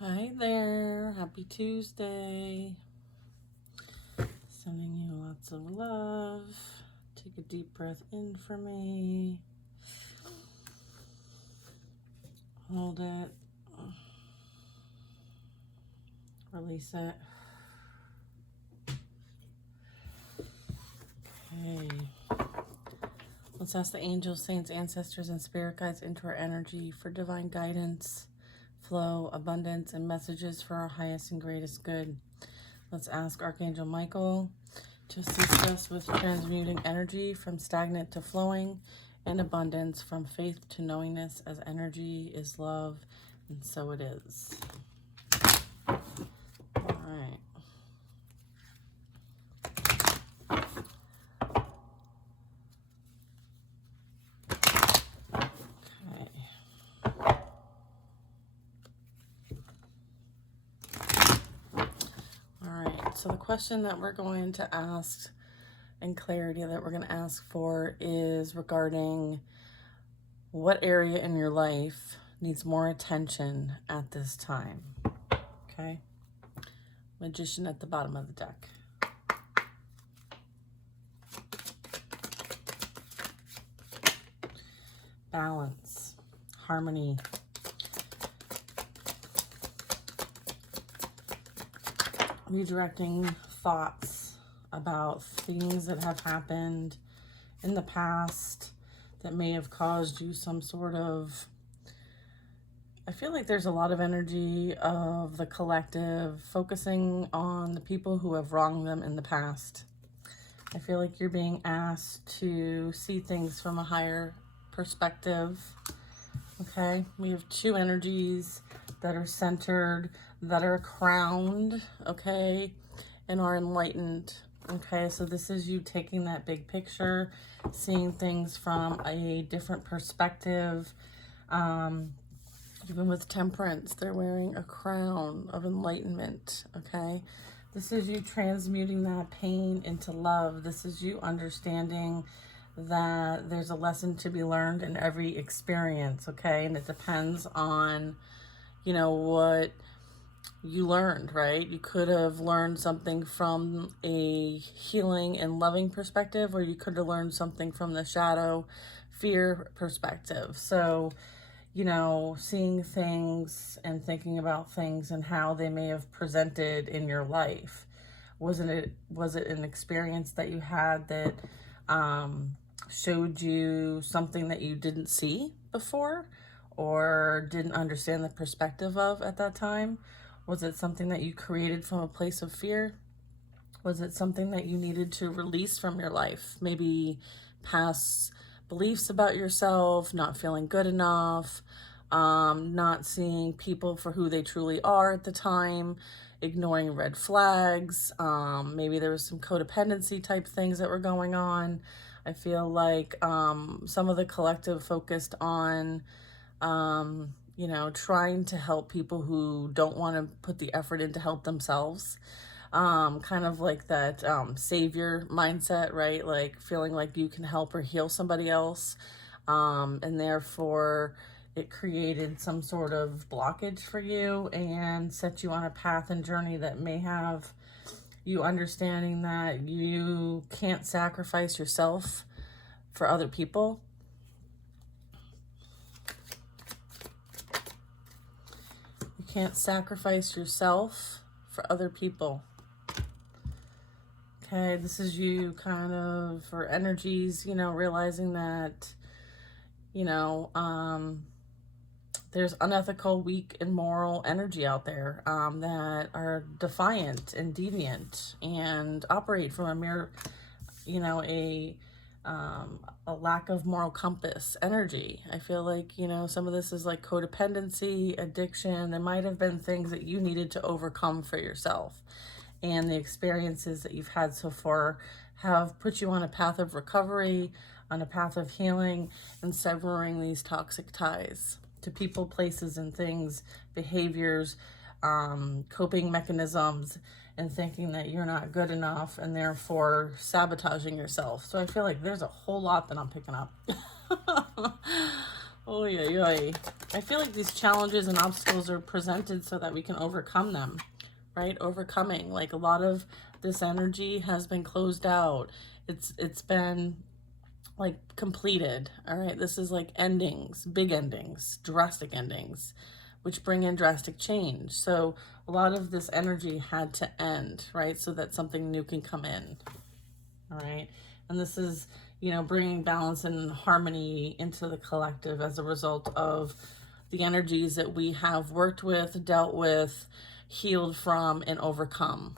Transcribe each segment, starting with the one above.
Hi there, happy Tuesday. Sending you lots of love. Take a deep breath in for me. Hold it. Release it. Okay. Let's ask the angels, saints, ancestors, and spirit guides into our energy for divine guidance, flow, abundance, and messages for our highest and greatest good. Let's ask Archangel Michael to assist us with transmuting energy from stagnant to flowing, and abundance from faith to knowingness, as energy is love, and so it is. All right. Okay. All right. So the question that we're going to ask and clarity that we're going to ask for is regarding what area in your life needs more attention at this time. Okay. Magician at the bottom of the deck. Balance, harmony, redirecting thoughts about things that have happened in the past that may have caused you some sort of, I feel like there's a lot of energy of the collective focusing on the people who have wronged them in the past. I feel like you're being asked to see things from a higher perspective. Okay, we have two energies that are centered, that are crowned, okay, and are enlightened. Okay, so this is you taking that big picture, seeing things from a different perspective. Even with temperance, they're wearing a crown of enlightenment, okay? This is you transmuting that pain into love. This is you understanding that there's a lesson to be learned in every experience, okay? And it depends on, what you learned, right? You could have learned something from a healing and loving perspective, or you could have learned something from the shadow fear perspective. So, seeing things and thinking about things and how they may have presented in your life. Was it an experience that you had that showed you something that you didn't see before or didn't understand the perspective of at that time? Was it something that you created from a place of fear? Was it something that you needed to release from your life? Maybe past beliefs about yourself, not feeling good enough, not seeing people for who they truly are at the time, ignoring red flags. Maybe there was some codependency type things that were going on. I feel like some of the collective focused on, trying to help people who don't want to put the effort in to help themselves. Kind of like that savior mindset, right? Like feeling like you can help or heal somebody else. And therefore it created some sort of blockage for you and set you on a path and journey that may have you understanding that you can't sacrifice yourself for other people. You can't sacrifice yourself for other people. Okay, this is you kind of, for energies, realizing that, there's unethical, weak, and moral energy out there that are defiant and deviant and operate from a mere, a lack of moral compass energy. I feel like, some of this is like codependency, addiction. There might have been things that you needed to overcome for yourself. And the experiences that you've had so far have put you on a path of recovery, on a path of healing, and severing these toxic ties to people, places, and things, behaviors, coping mechanisms, and thinking that you're not good enough and therefore sabotaging yourself. So I feel like there's a whole lot that I'm picking up. Oy, oy, oy. I feel like these challenges and obstacles are presented so that we can overcome them, right? Overcoming, like a lot of this energy has been closed out. It's been like completed. All right, this is like endings, big endings, drastic endings, which bring in drastic change. So a lot of this energy had to end, right? So that something new can come in. All right. And this is, you know, bringing balance and harmony into the collective as a result of the energies that we have worked with, dealt with, healed from, and overcome,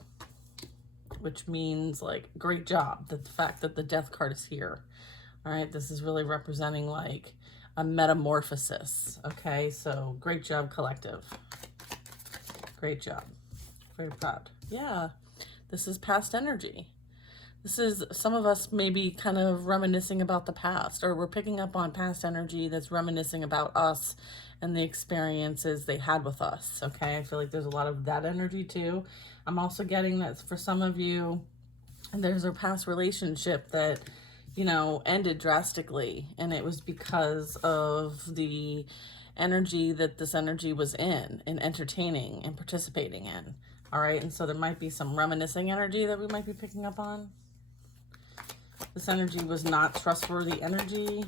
which means like great job. That the fact that the death card is here. All right. This is really representing like a metamorphosis. Okay. So great job, collective. Great job. Very proud. Yeah. This is past energy. This is some of us maybe kind of reminiscing about the past, or we're picking up on past energy that's reminiscing about us and the experiences they had with us. Okay, I feel like there's a lot of that energy too. I'm also getting that for some of you, there's a past relationship that, you know, ended drastically, and it was because of the energy that this energy was in and entertaining and participating in. All right, and so there might be some reminiscing energy that we might be picking up on. This energy was not trustworthy energy.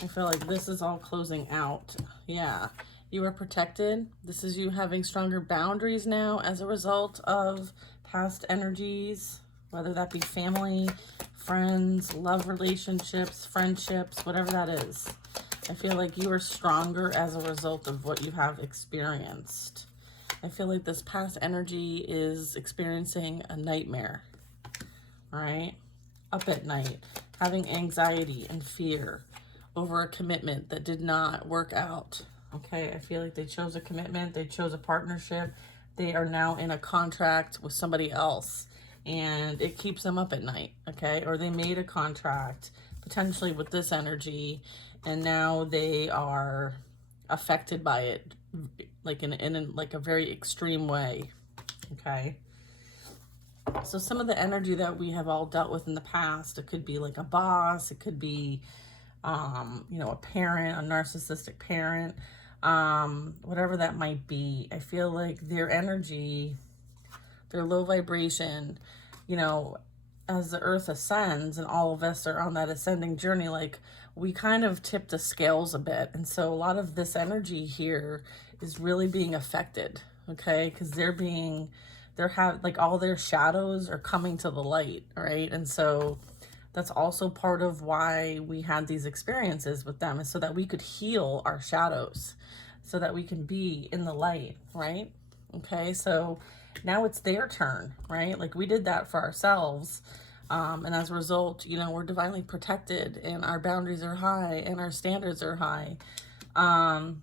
I feel like this is all closing out. Yeah, you are protected. This is you having stronger boundaries now as a result of past energies, whether that be family, friends, love relationships, friendships, whatever that is. I feel like you are stronger as a result of what you have experienced. I feel like this past energy is experiencing a nightmare. All right, up at night, having anxiety and fear over a commitment that did not work out. Okay, I feel like they chose a commitment, they chose a partnership, they are now in a contract with somebody else, and it keeps them up at night. Okay, or they made a contract potentially with this energy, and now they are affected by it, like in like a very extreme way. Okay. So some of the energy that we have all dealt with in the past, it could be like a boss, it could be, you know, a parent, a narcissistic parent, whatever that might be. I feel like their energy, their low vibration, you know, as the earth ascends and all of us are on that ascending journey, like we kind of tip the scales a bit. And so a lot of this energy here is really being affected, okay? Because like all their shadows are coming to the light, right? And so that's also part of why we had these experiences with them, is so that we could heal our shadows, so that we can be in the light, right? Okay, so now it's their turn, right? Like we did that for ourselves. And as a result, you know, we're divinely protected and our boundaries are high and our standards are high. And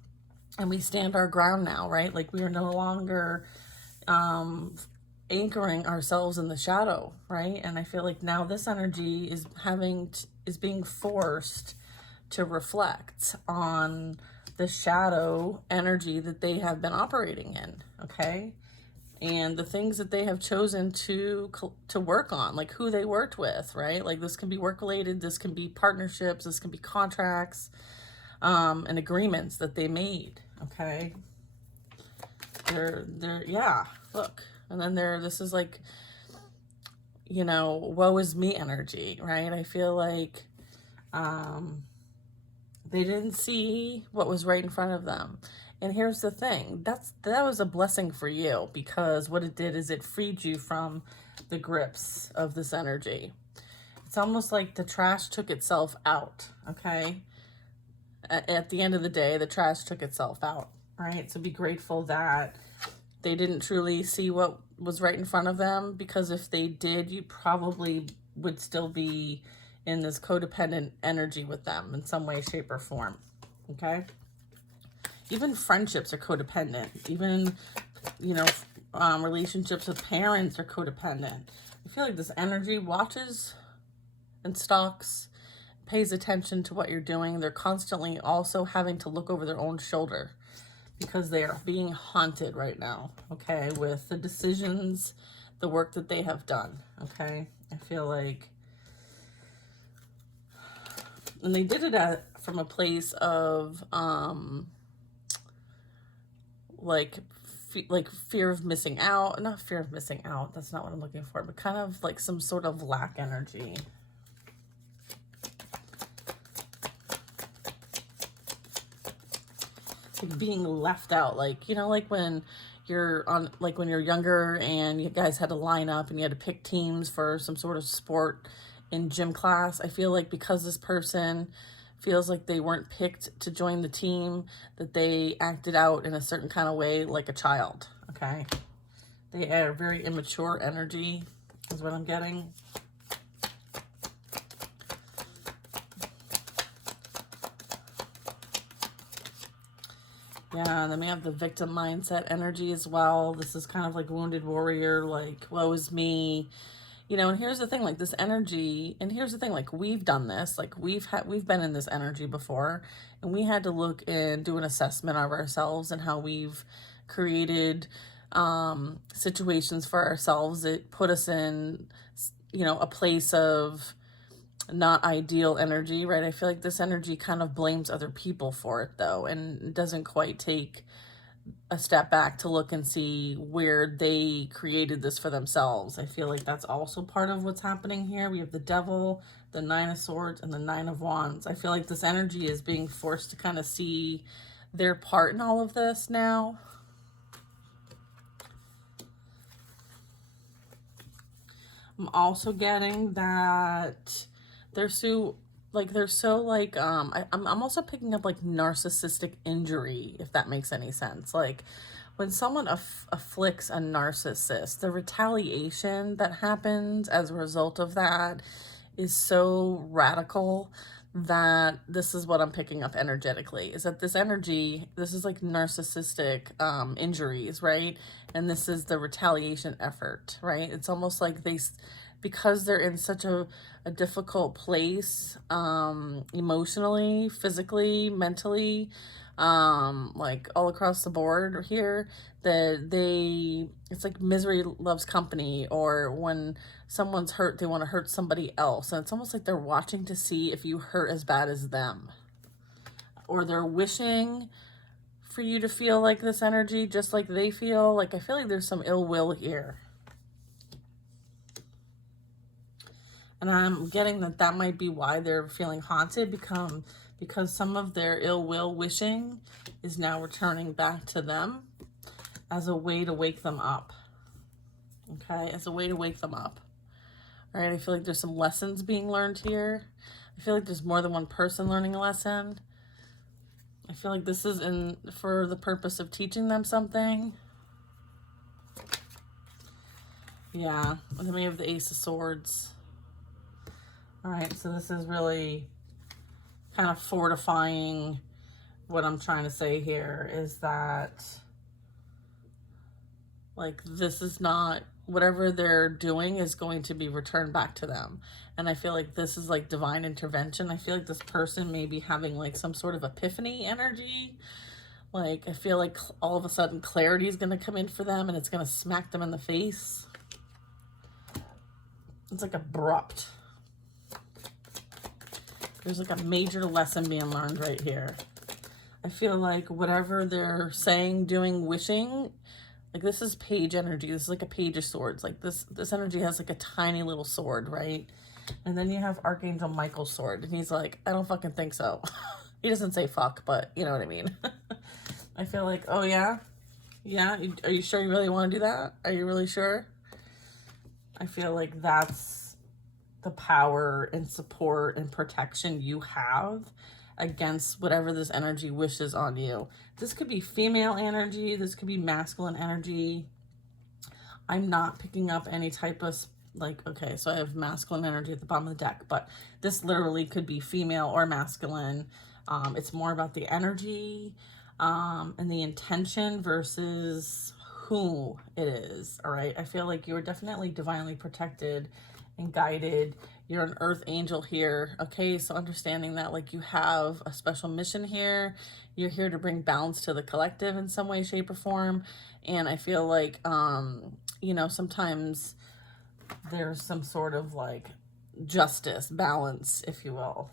we stand our ground now, right? Like we are no longer anchoring ourselves in the shadow, right? And I feel like now this energy is being forced to reflect on the shadow energy that they have been operating in, okay? And the things that they have chosen to work on, like who they worked with, right? Like this can be work related, this can be partnerships, this can be contracts, and agreements that they made, okay? Yeah, look. And then this is like, you know, woe is me energy, right? I feel like they didn't see what was right in front of them. And here's the thing, that was a blessing for you, because what it did is it freed you from the grips of this energy. It's almost like the trash took itself out, okay? At the end of the day, the trash took itself out, right? So be grateful that they didn't truly see what was right in front of them, because if they did, you probably would still be in this codependent energy with them in some way, shape, or form, okay? Even friendships are codependent. Even, you know, relationships with parents are codependent. I feel like this energy watches and stalks, pays attention to what you're doing. They're constantly also having to look over their own shoulder, because they are being haunted right now, okay, with the decisions, the work that they have done, okay? I feel like And they did it from a place of, like fear of missing out. Not fear of missing out, that's not what I'm looking for, but kind of like some sort of lack energy. Like being left out, like, you know, like when you're on, like when you're younger and you guys had to line up and you had to pick teams for some sort of sport in gym class. I feel like because this person feels like they weren't picked to join the team, that they acted out in a certain kind of way like a child, okay? They are very immature energy is what I'm getting. Yeah, and then we have the victim mindset energy as well. This is kind of like wounded warrior, like, woe is me. You know, and here's the thing, like this energy, and here's the thing, like we've done this, like we've been in this energy before, and we had to look and do an assessment of ourselves and how we've created situations for ourselves that put us in, you know, a place of not ideal energy, right? I feel like this energy kind of blames other people for it though, and doesn't quite take a step back to look and see where they created this for themselves. I feel like that's also part of what's happening here. We have the Devil, the Nine of Swords, and the Nine of Wands. I feel like this energy is being forced to kind of see their part in all of this now. I'm also getting that they're so I'm also picking up like narcissistic injury, if that makes any sense. Like when someone afflicts a narcissist, the retaliation that happens as a result of that is so radical that this is what I'm picking up energetically, is that this energy, this is like narcissistic injuries, right? And this is the retaliation effort, right? It's almost like because they're in such a difficult place, emotionally, physically, mentally, like all across the board here, that it's like misery loves company, or when someone's hurt, they want to hurt somebody else. And it's almost like they're watching to see if you hurt as bad as them, or they're wishing for you to feel like this energy just like they feel. Like I feel like there's some ill will here. And I'm getting that might be why they're feeling haunted, because some of their ill will wishing is now returning back to them as a way to wake them up. Okay, as a way to wake them up. All right, I feel like there's some lessons being learned here. I feel like there's more than one person learning a lesson. I feel like this is for the purpose of teaching them something. Yeah, and then we have the Ace of Swords. All right, so this is really kind of fortifying what I'm trying to say here, is that like this is not, whatever they're doing is going to be returned back to them. And I feel like this is like divine intervention. I feel like this person may be having like some sort of epiphany energy. Like I feel like all of a sudden clarity is going to come in for them and it's going to smack them in the face. It's like abrupt. There's like a major lesson being learned right here. I feel like whatever they're saying, doing, wishing, like this is page energy. This is like a page of swords. Like this energy has like a tiny little sword, right? And then you have Archangel Michael's sword. And he's like, I don't fucking think so. He doesn't say fuck, but you know what I mean. I feel like, oh yeah? Yeah? Are you sure you really want to do that? Are you really sure? I feel like that's the power and support and protection you have against whatever this energy wishes on you. This could be female energy. This could be masculine energy. I'm not picking up any type of, like, okay, so I have masculine energy at the bottom of the deck, but this literally could be female or masculine. It's more about the energy and the intention versus who it is, all right? I feel like you're definitely divinely protected and guided. You're an earth angel here, okay? So understanding that like you have a special mission here. You're here to bring balance to the collective in some way, shape, or form. And I feel like, you know, sometimes there's some sort of like justice, balance, if you will.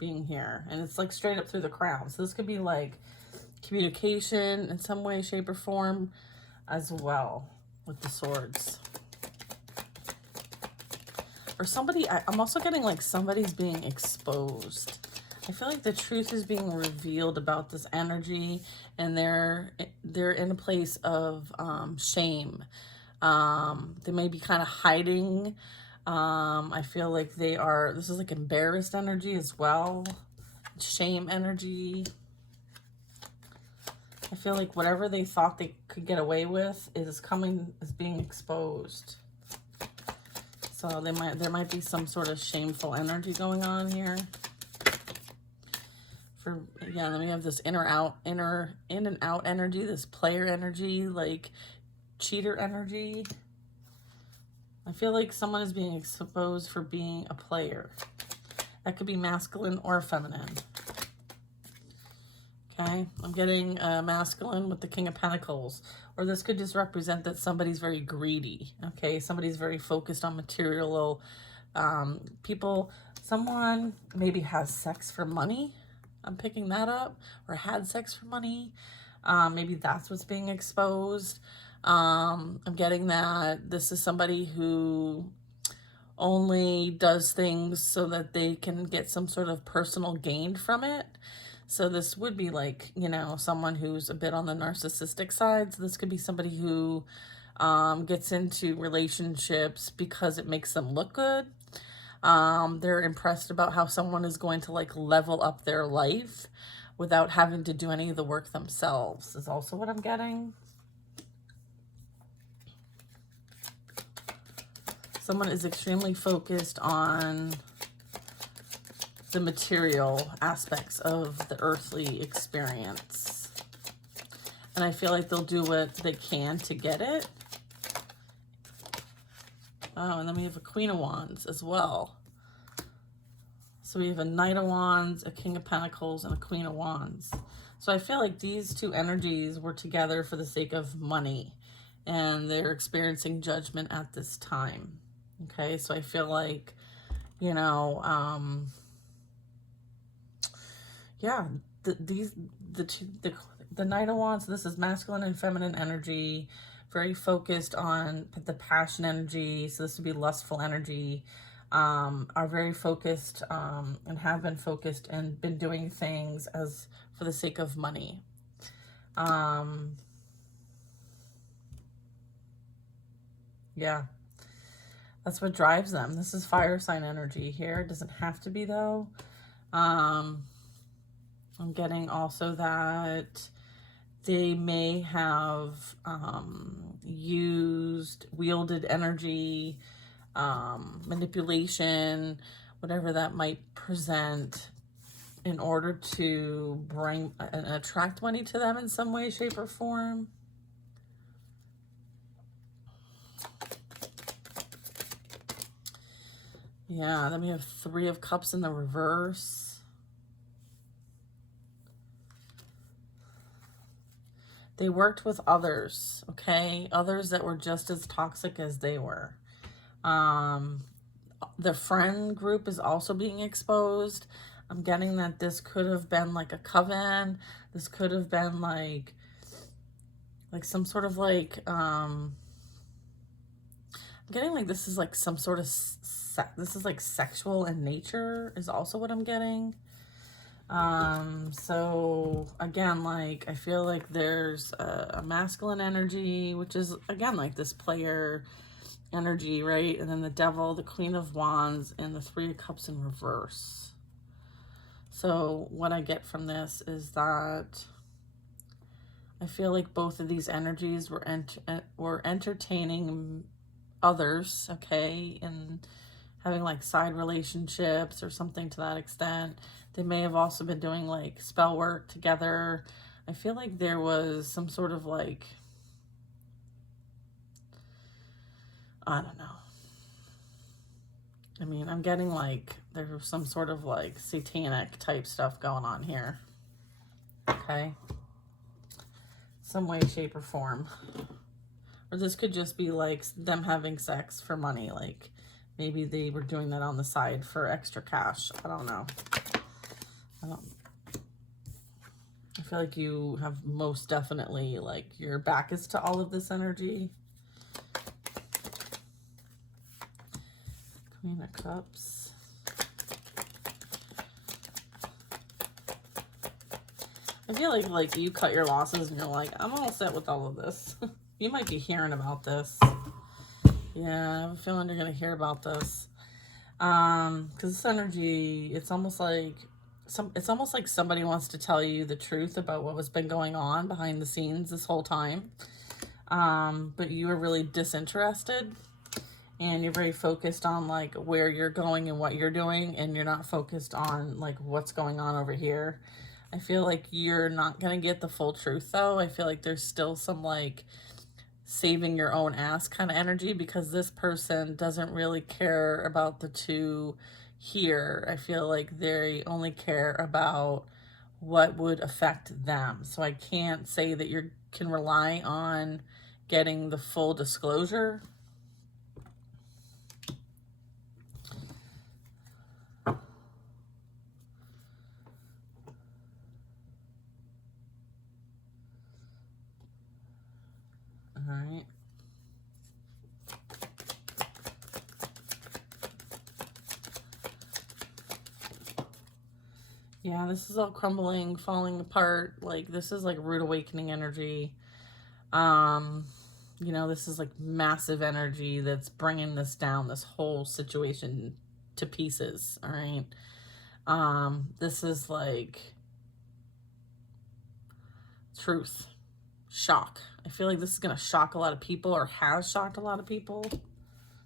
being here. And it's like straight up through the crown. So this could be like communication in some way, shape, or form as well with the swords. Or somebody, I'm also getting like somebody's being exposed. I feel like the truth is being revealed about this energy, and they're in a place of shame. They may be kind of hiding. I feel like this is like embarrassed energy as well. Shame energy. I feel like whatever they thought they could get away with is being exposed. So there might be some sort of shameful energy going on here. Then we have this in and out energy, this player energy, like cheater energy. I feel like someone is being exposed for being a player. That could be masculine or feminine. Okay, I'm getting masculine with the King of Pentacles. Or this could just represent that somebody's very greedy. Okay, somebody's very focused on material people. Someone maybe has sex for money. I'm picking that up. Or had sex for money. Maybe that's what's being exposed. I'm getting that this is somebody who only does things so that they can get some sort of personal gain from it. So this would be like, you know, someone who's a bit on the narcissistic side. So this could be somebody who gets into relationships because it makes them look good. They're impressed about how someone is going to like level up their life without having to do any of the work themselves is also what I'm getting. Someone is extremely focused on the material aspects of the earthly experience. And I feel like they'll do what they can to get it. Oh, and then we have a Queen of Wands as well. So we have a Knight of Wands, a King of Pentacles, and a Queen of Wands. So I feel like these two energies were together for the sake of money. And they're experiencing judgment at this time. Okay, so I feel like, you know, yeah, the Knight of Wands, this is masculine and feminine energy, very focused on the passion energy. So this would be lustful energy, are very focused and have been focused and been doing things as for the sake of money. Yeah, that's what drives them. This is fire sign energy here. It doesn't have to be though. I'm getting also that they may have wielded energy, manipulation, whatever that might present in order to bring and attract money to them in some way, shape, or form. Yeah, then we have Three of Cups in the reverse. They worked with others, okay? Others that were just as toxic as they were. The friend group is also being exposed. I'm getting that this could have been like a coven. This could have been like some sort of like, I'm getting like this is like some sort of, this is like sexual in nature is also what I'm getting. So again, like, I feel like there's a masculine energy, which is again, like this player energy, right? And then the Devil, the Queen of Wands, and the Three of Cups in reverse. So what I get from this is that I feel like both of these energies were entertaining others, okay, and having like side relationships or something to that extent. They may have also been doing like spell work together. I feel like there was some sort of like, I don't know. I mean, I'm getting like there was some sort of like satanic type stuff going on here. Okay. Some way, shape, or form. Or this could just be like them having sex for money. Like maybe they were doing that on the side for extra cash. I don't know. I feel like you have most definitely, like, your back is to all of this energy. Queen of Cups. I feel like you cut your losses and you're like, I'm all set with all of this. You might be hearing about this. Yeah, I have a feeling you're going to hear about this. Because this energy, it's almost like somebody wants to tell you the truth about what has been going on behind the scenes this whole time. But you are really disinterested, and you're very focused on like where you're going and what you're doing, and you're not focused on like what's going on over here. I feel like you're not going to get the full truth though. I feel like there's still some like saving your own ass kind of energy, because this person doesn't really care about the two here. I feel like they only care about what would affect them. So I can't say that you can rely on getting the full disclosure. All right. Yeah, this is all crumbling, falling apart. Like, this is like rude awakening energy. You know, this is like massive energy that's bringing this down, this whole situation to pieces. All right. This is like truth, shock. I feel like this is going to shock a lot of people, or has shocked a lot of people.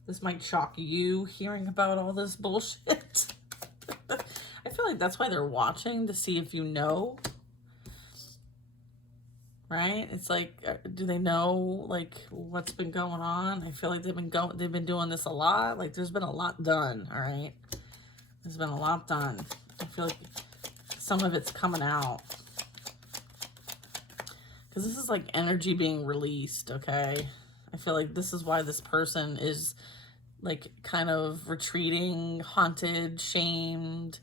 This might shock you hearing about all this bullshit. I feel like that's why they're watching, to see if you know. Right? It's like, do they know like what's been going on? I feel like they've been doing this a lot. Like, there's been a lot done. All right. There's been a lot done. I feel like some of it's coming out, because this is like energy being released. Okay. I feel like this is why this person is like kind of retreating, haunted, shamed,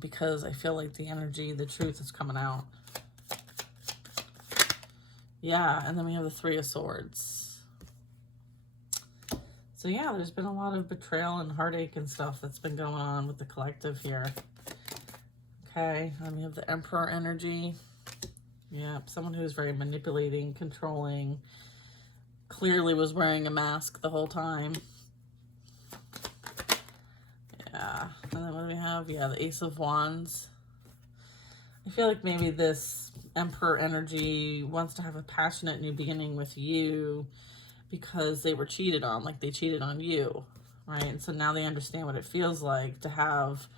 because I feel like the energy, the truth is coming out. Yeah, and then we have the Three of Swords. So yeah, there's been a lot of betrayal and heartache and stuff that's been going on with the collective here. Okay, and we have the Emperor energy. Yeah, someone who's very manipulating, controlling, clearly was wearing a mask the whole time. Yeah, and then what do we have? Yeah, the Ace of Wands. I feel like maybe this Emperor energy wants to have a passionate new beginning with you, because they were cheated on, like they cheated on you, right? And so now they understand what it feels like to have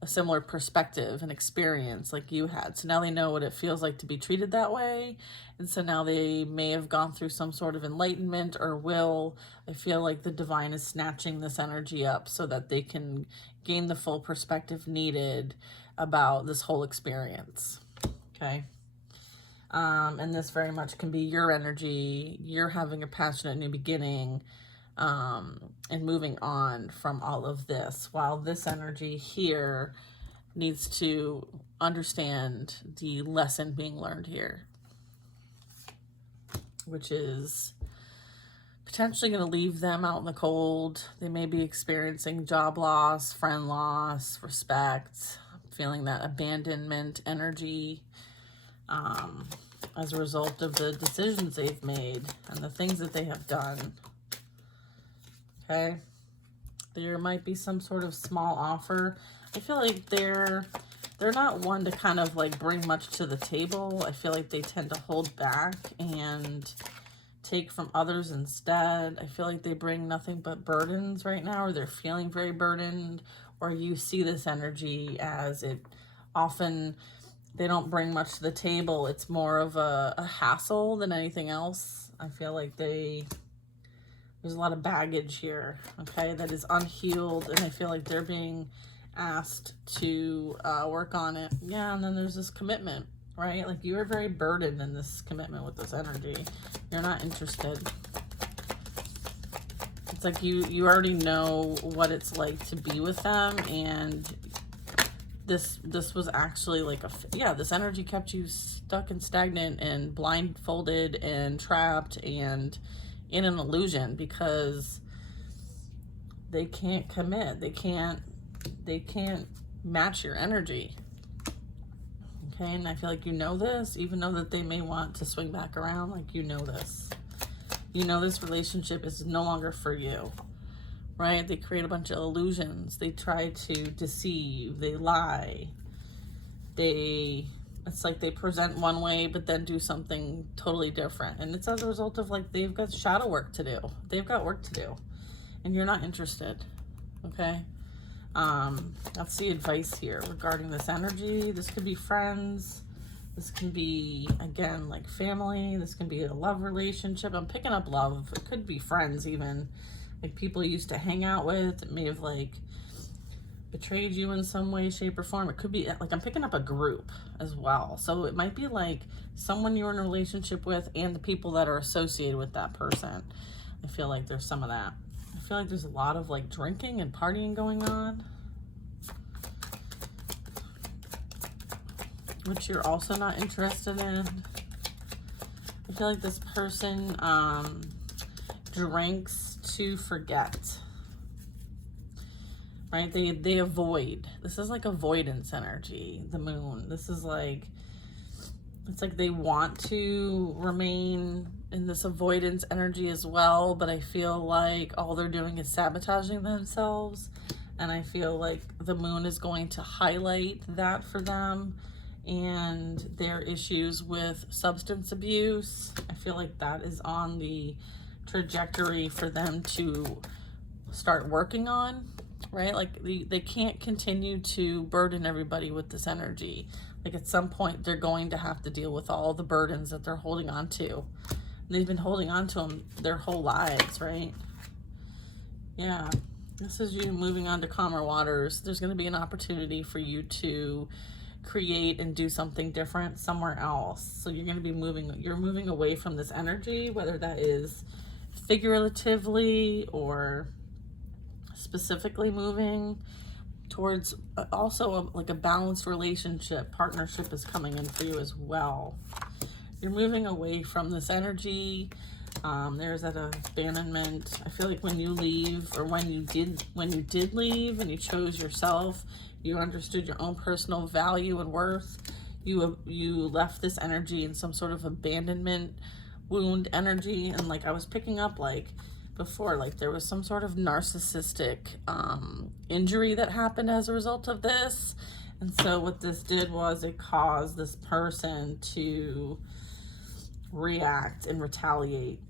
a similar perspective and experience like you had. So now they know what it feels like to be treated that way. And so now they may have gone through some sort of enlightenment, or will. I feel like the divine is snatching this energy up so that they can gain the full perspective needed about this whole experience. Okay. And this very much can be your energy. You're having a passionate new beginning, and moving on from all of this, while this energy here needs to understand the lesson being learned here, which is potentially going to leave them out in the cold. They may be experiencing job loss, friend loss, respect, feeling that abandonment energy, as a result of the decisions they've made and the things that they have done. Okay. There might be some sort of small offer. I feel like they're not one to kind of like bring much to the table. I feel like they tend to hold back and take from others instead. I feel like they bring nothing but burdens right now, or they're feeling very burdened, or you see this energy as it often, they don't bring much to the table. It's more of a hassle than anything else. I feel like there's a lot of baggage here, okay, that is unhealed, and I feel like they're being asked to work on it. Yeah, and then there's this commitment, right? Like, you are very burdened in this commitment with this energy. You're not interested. It's like you already know what it's like to be with them, and this was actually like this energy kept you stuck and stagnant and blindfolded and trapped and in an illusion, because they can't commit. They can't match your energy. Okay, and I feel like you know this, even though that they may want to swing back around, like you know this. You know this relationship is no longer for you, right? They create a bunch of illusions. They try to deceive. They lie. It's like they present one way, but then do something totally different. And it's as a result of like, they've got shadow work to do. They've got work to do. And you're not interested, okay? That's the advice here regarding this energy. This could be friends. This can be, again, like family. This can be a love relationship. I'm picking up love. It could be friends even. Like people you used to hang out with. It may have like betrayed you in some way, shape, or form. It could be like, I'm picking up a group as well. So it might be like someone you're in a relationship with and the people that are associated with that person. I feel like there's some of that. I feel like there's a lot of like drinking and partying going on, which you're also not interested in. I feel like this person drinks to forget, right? They avoid. This is like avoidance energy, the moon. This is like, it's like they want to remain in this avoidance energy as well, but I feel like all they're doing is sabotaging themselves. And I feel like the moon is going to highlight that for them and their issues with substance abuse. I feel like that is on the trajectory for them to start working on, right? Like they can't continue to burden everybody with this energy. Like at some point they're going to have to deal with all the burdens that they're holding on to. They've been holding on to them their whole lives, right? Yeah. This is you moving on to calmer waters. There's going to be an opportunity for you to create and do something different somewhere else. So you're going to be moving away from this energy, whether that is figuratively or specifically moving towards also like a balanced relationship. Partnership is coming in for you as well. You're moving away from this energy. There's that abandonment. I feel like when you leave, or when you did leave and you chose yourself, you understood your own personal value and worth. You left this energy in some sort of abandonment wound energy. And like I was picking up like before, like there was some sort of narcissistic injury that happened as a result of this. And so what this did was it caused this person to react and retaliate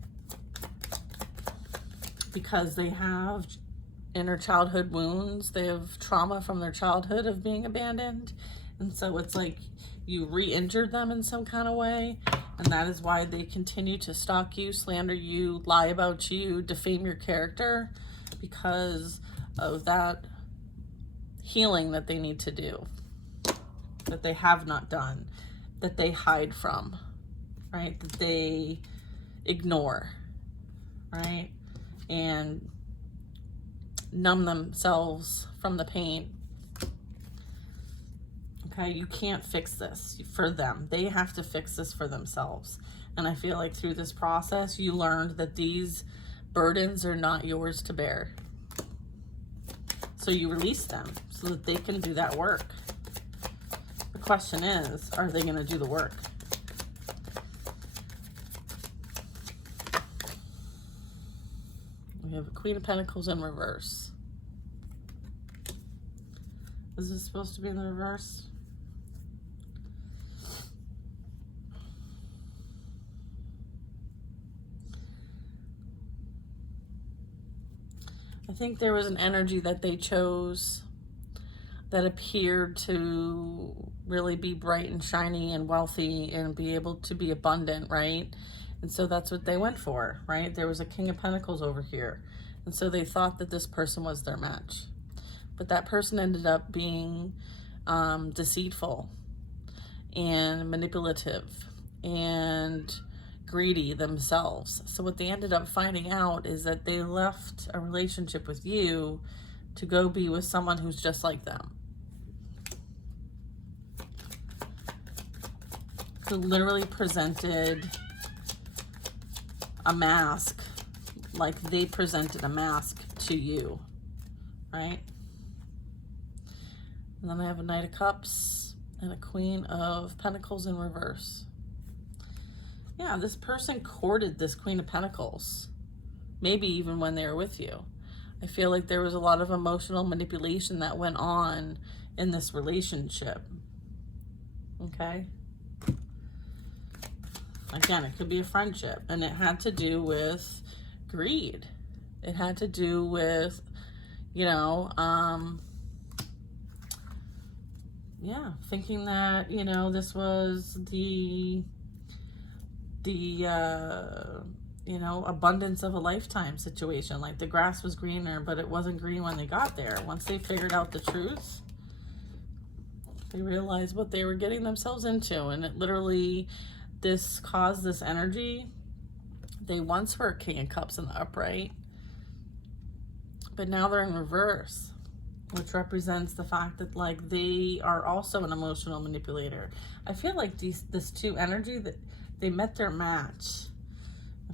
because they have inner childhood wounds. They have trauma from their childhood of being abandoned. And so it's like you re-injured them in some kind of way. And that is why they continue to stalk you, slander you, lie about you, defame your character, because of that healing that they need to do, that they have not done, that they hide from, right? That they ignore, right? And numb themselves from the pain. Okay, you can't fix this for them. They have to fix this for themselves. And I feel like through this process, you learned that these burdens are not yours to bear. So you release them so that they can do that work. The question is, are they going to do the work? We have a Queen of Pentacles in reverse. Is this supposed to be in the reverse? I think there was an energy that they chose that appeared to really be bright and shiny and wealthy and be able to be abundant, right? And so that's what they went for, right? There was a King of Pentacles over here. And so they thought that this person was their match. But that person ended up being deceitful and manipulative and greedy themselves. So what they ended up finding out is that they left a relationship with you to go be with someone who's just like them. who literally presented a mask, like they presented a mask to you, right? And then I have a Knight of Cups and a Queen of Pentacles in reverse. Yeah, this person courted this Queen of Pentacles, maybe even when they were with you. I feel like there was a lot of emotional manipulation that went on in this relationship. Okay? Again, it could be a friendship, and it had to do with greed. It had to do with, you know, yeah, thinking that, you know, this was the you know, abundance of a lifetime situation. Like the grass was greener, but it wasn't green when they got there. Once they figured out the truth, they realized what they were getting themselves into. And it literally, this caused this energy. They once were King of Cups in the upright, but now they're in reverse, which represents the fact that like they are also an emotional manipulator. I feel like this two energy, that they met their match.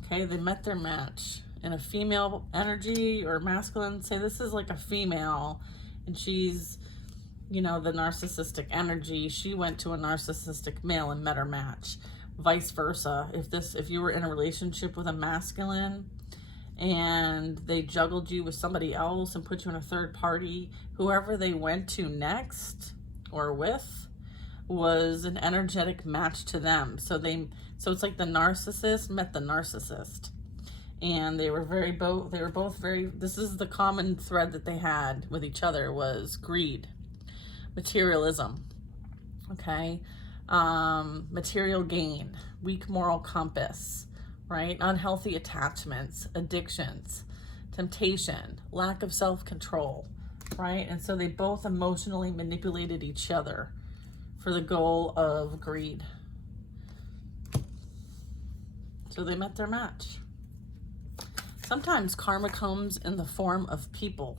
Okay, they met their match in a female energy or masculine. Say this is like a female and she's, you know, the narcissistic energy. She went to a narcissistic male and met her match. Vice versa. If you were in a relationship with a masculine and they juggled you with somebody else and put you in a third party, whoever they went to next or with was an energetic match to them. So it's like the narcissist met the narcissist, and they were both very, this is the common thread that they had with each other, was greed, materialism, okay, material gain, weak moral compass, right, unhealthy attachments, addictions, temptation, lack of self-control, right? And so they both emotionally manipulated each other for the goal of greed. So they met their match. Sometimes karma comes in the form of people.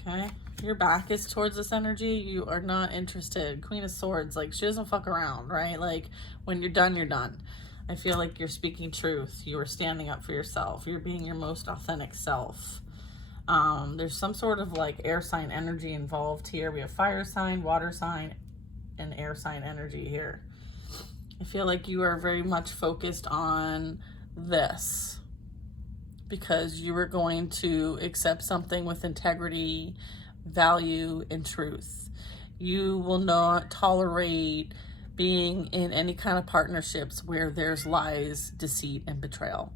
Okay? Your back is towards this energy. You are not interested. Queen of Swords, like she doesn't fuck around, right? Like when you're done, you're done. I feel like you're speaking truth. You are standing up for yourself. You're being your most authentic self. There's some sort of like air sign energy involved here. We have fire sign, water sign, and air sign energy here. I feel like you are very much focused on this because you are going to accept something with integrity, value, and truth. You will not tolerate being in any kind of partnerships where there's lies, deceit, and betrayal.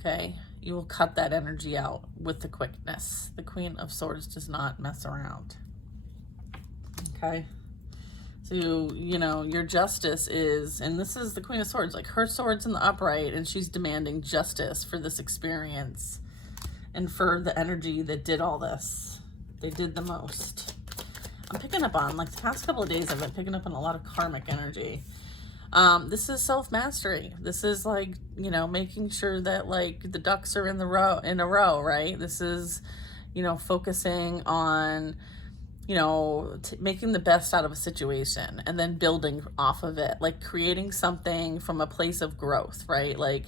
Okay? You will cut that energy out with the quickness. The Queen of Swords does not mess around. Okay? So, you know, your justice is, and this is the Queen of Swords, like her sword's in the upright and she's demanding justice for this experience and for the energy that did all this. They did the most. I'm picking up on, like the past couple of days, I've been picking up on a lot of karmic energy. This is self-mastery. This is like, you know, making sure that like the ducks are in a row, right? This is, you know, focusing on, you know, making the best out of a situation and then building off of it, like creating something from a place of growth, right? Like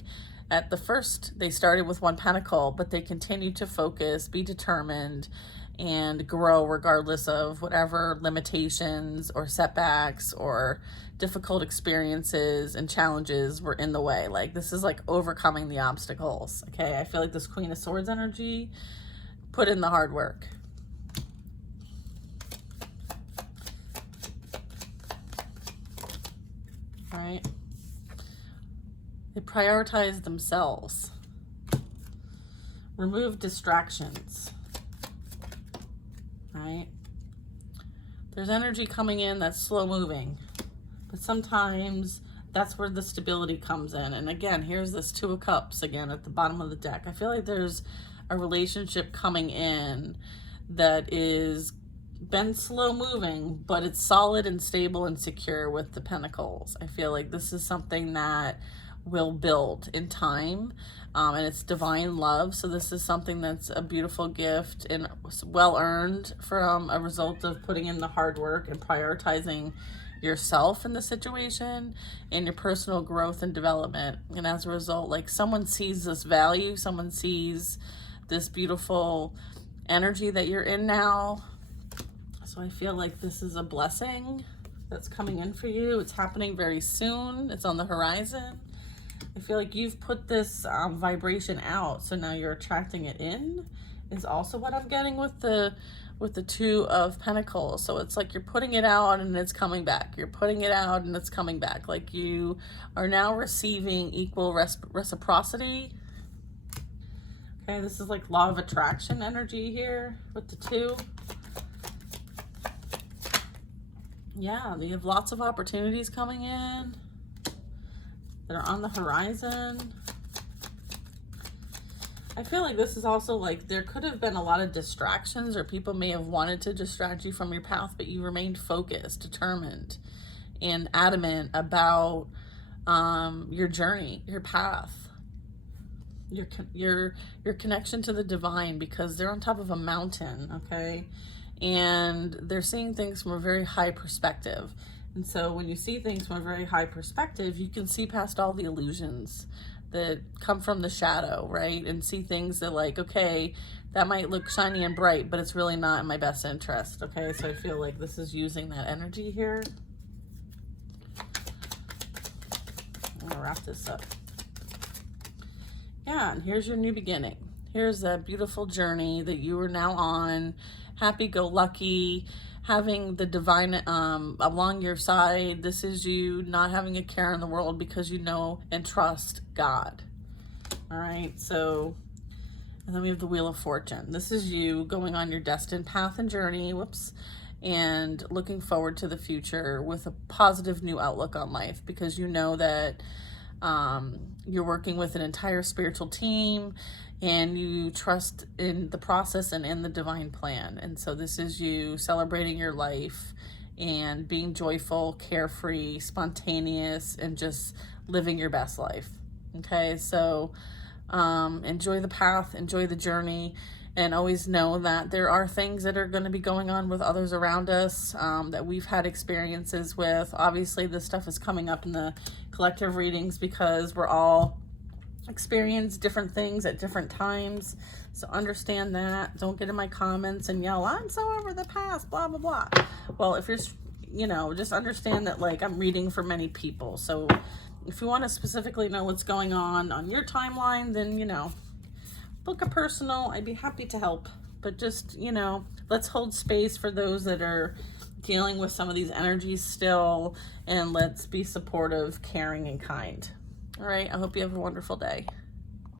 at the first, they started with one pentacle, but they continued to focus, be determined, and grow regardless of whatever limitations or setbacks or difficult experiences and challenges were in the way. Like this is like overcoming the obstacles, okay? I feel like this Queen of Swords energy put in the hard work. Right? They prioritize themselves. Remove distractions. Right? There's energy coming in that's slow moving, but sometimes that's where the stability comes in. And again, here's this Two of Cups again at the bottom of the deck. I feel like there's a relationship coming in that is been slow moving, but it's solid and stable and secure with the Pentacles. I feel like this is something that will build in time, and it's divine love. So this is something that's a beautiful gift and well earned from a result of putting in the hard work and prioritizing yourself in the situation and your personal growth and development. And as a result, like someone sees this value, someone sees this beautiful energy that you're in now. So I feel like this is a blessing that's coming in for you. It's happening very soon. It's on the horizon. I feel like you've put this vibration out, so now you're attracting it in, is also what I'm getting with the Two of Pentacles. So it's like you're putting it out and it's coming back. You're putting it out and it's coming back. Like you are now receiving equal reciprocity. Okay, this is like law of attraction energy here with the two. Yeah, you have lots of opportunities coming in that are on the horizon. I feel like this is also like there could have been a lot of distractions, or people may have wanted to distract you from your path, but you remained focused, determined, and adamant about your journey, your path, your connection to the divine, because they're on top of a mountain, okay? And they're seeing things from a very high perspective. And so when you see things from a very high perspective, you can see past all the illusions that come from the shadow, right? And see things that like, okay, that might look shiny and bright, but it's really not in my best interest, okay? So I feel like this is using that energy here. I'm gonna wrap this up. Yeah, and here's your new beginning. Here's a beautiful journey that you are now on. Happy-go-lucky, having the divine along your side. This is you not having a care in the world because you know and trust God. All right, so, and then we have the Wheel of Fortune. This is you going on your destined path and journey, and looking forward to the future with a positive new outlook on life, because you know that you're working with an entire spiritual team, and you trust in the process and in the divine plan. And so this is you celebrating your life and being joyful, carefree, spontaneous, and just living your best life. Okay, so enjoy the path, enjoy the journey, and always know that there are things that are going to be going on with others around us that we've had experiences with. Obviously, this stuff is coming up in the collective readings because we're all experience different things at different times. So understand that. Don't get in my comments and yell, I'm so over the past, blah, blah, blah. Well, if you're, just understand that like I'm reading for many people. So if you want to specifically know what's going on your timeline, then, book a personal. I'd be happy to help. But just, let's hold space for those that are dealing with some of these energies still, and let's be supportive, caring, and kind. All right, I hope you have a wonderful day.